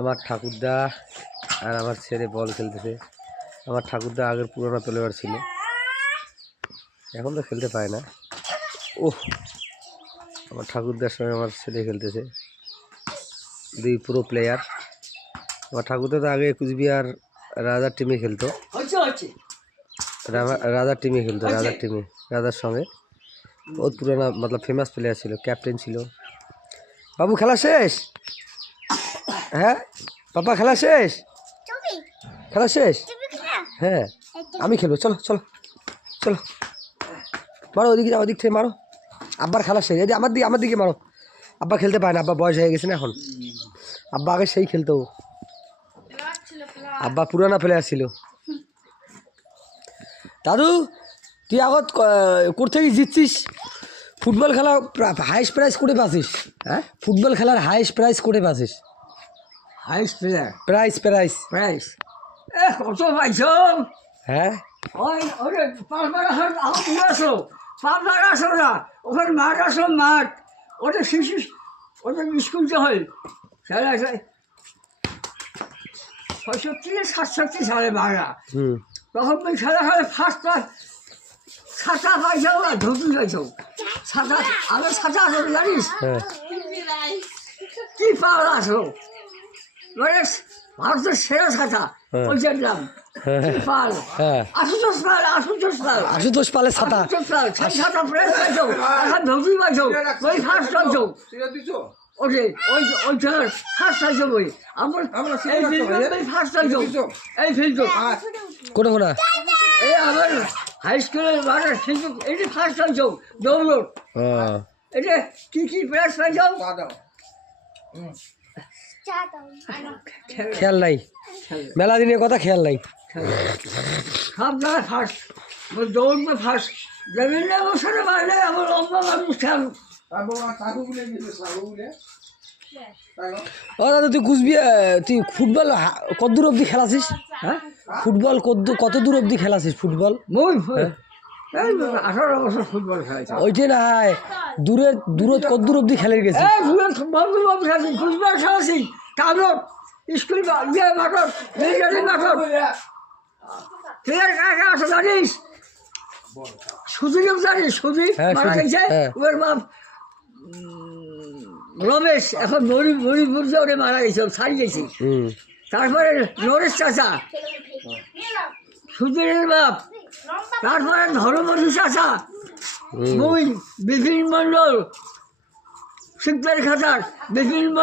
আমার ঠাকুরদা আর আমার ছেলে বল খেলতেছে। আমার ঠাকুরদা আগের পুরোনো প্লেয়ার ছিল, এখন তো খেলতে পায় না। ওহ, আমার ঠাকুরদার সঙ্গে আমার ছেলে খেলতেছে, দুই পুরো প্লেয়ার। আমার ঠাকুরদা তো আগে কুচবিহার রাজার টিমে খেলতো, রাজার টিমে খেলতো, রাজার সঙ্গে বহুত পুরোনো মতলব ফেমাস প্লেয়ার ছিল, ক্যাপ্টেন ছিল। বাবু খেলা শেষ? হ্যাঁ পাপা খেলা শেষ? খেলা শেষ? হ্যাঁ আমি খেলবো, চলো চলো চলো, মারো ওদিকে যাও, ওদিক থেকে মারো। আব্বার খেলা শেষ, এই যে আমার দিকে মারো। আব্বা খেলতে পারে না, আব্বা বয়স হয়ে গেছে না এখন। আব্বা আগে সেই খেলতো, আব্বা পুরানা প্লেয়ার ছিল। দাদু তুই আগত কোথা থেকে জিতছিস? ফুটবল খেলা হাইস্ট প্রাইজ করে পাচ্ছিস? হ্যাঁ, ফুটবল খেলার হাইস্ট প্রাইজ করে পাচ্ছিস? Highest player prize prize price কত পাইছ? হ্যাঁ ওই ওরে পাঁচবার আসো, পাঁচবার আসো না, ওখানে মাঠ আসো, মাঠ ওটা শিশু, ওটা স্কুলতে হয় খেলা 67 সালে বাংলা। তখন ওই খেলা খেলে ফার্স্ট ক্লাস ছাতা পাইছ না ধুতি পাইছ, ছাতা আগে ছাতা আসো জানিস? কি পাওয়া আসো মানে ভারতের সেরা ছাতা ওইটার নাম পাল, আশুতোষ পালের ছাতা। ছাতা প্রেস পাইছ, এখন ধুতি পাইছ, ওই ফার্স্ট পাইছ, ওকে ওই ওই খেলার ফার্স্ট পাইছ। বই আমার এই ফিল্ড ফার্স্ট পাইছ, এই ফিল্ড কোনা কোনা এই আমার হাই স্কুলের মাঠে ফিল্ড এটি ফার্স্ট পাইছ। দৌড় এটা কি কি প্রেস পাইছ? খেয়াল নাই, মেলা দিনের কথা খেয়াল নাই। সব জায়গায় ফার্স্ট, দৌড়বে ফার্স্ট, বিভিন্ন বছরে বাইরে আমার লম্বা মানুষ খেল। ও দাদা তুই তুই ফুটবল কত দূর অবধি খেলাছিস? হ্যাঁ, ফুটবল কত দূর অবধি খেলাছিস ফুটবল? মই 18 বছর ফুটবল খেলেছি। ওইটা না, দূরত কত দূর অবধি খেলে গেছিস? বন্ধু খেলেছি, ফুটবল খেলেছি, কামড় স্কুল ইয়ে মাঠর, মিলিটারি মাঠর। প্লেয়ার কাকে আছে জানিস? সুধীর জানিস? সুধীর মারা গেছে, ওর বাপ রমেশ এখন মরিপুর ওরে মারা গেছে, ছাড়ি গেছি। তারপরে নরেশ চাচা সুধীরের বাপ, তারপরে ধর্মবধূ চাচা, মুই বিপিন মন্ডল, শিকদার খাতার বিপিন মন্ডল।